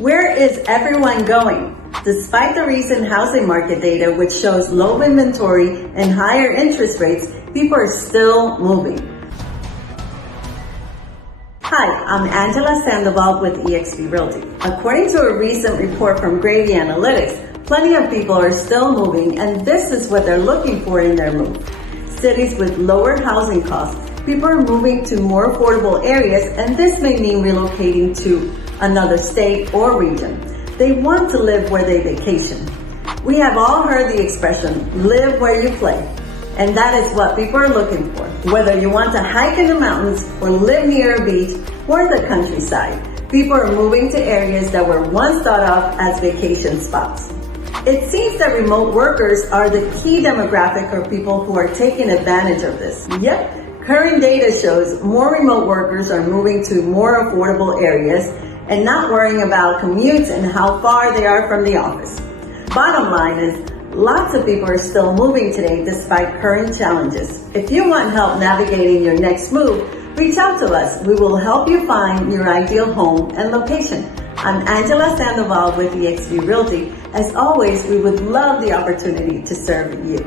Where is everyone going? Despite the recent housing market data, which shows low inventory and higher interest rates, people are still moving. Hi, I'm Angela Sandoval with eXp Realty. According to a recent report from Analytics, plenty of people are still moving, and this is what they're looking for in their move. Cities with lower housing costs. People are moving to more affordable areas, and this may mean relocating to another state or region. They want to live where they vacation. We have all heard the expression, live where you play. And that is what people are looking for. Whether you want to hike in the mountains or live near a beach or the countryside, people are moving to areas that were once thought of as vacation spots. It seems that remote workers are the key demographic for people who are taking advantage of this. Yep, current data shows more remote workers are moving to more affordable areas and not worrying about commutes and how far they are from the office. Bottom line is, lots of people are still moving today despite current challenges. If you want help navigating your next move, reach out to us. We will help you find your ideal home and location. I'm Angela Sandoval with eXp Realty. As always, we would love the opportunity to serve you.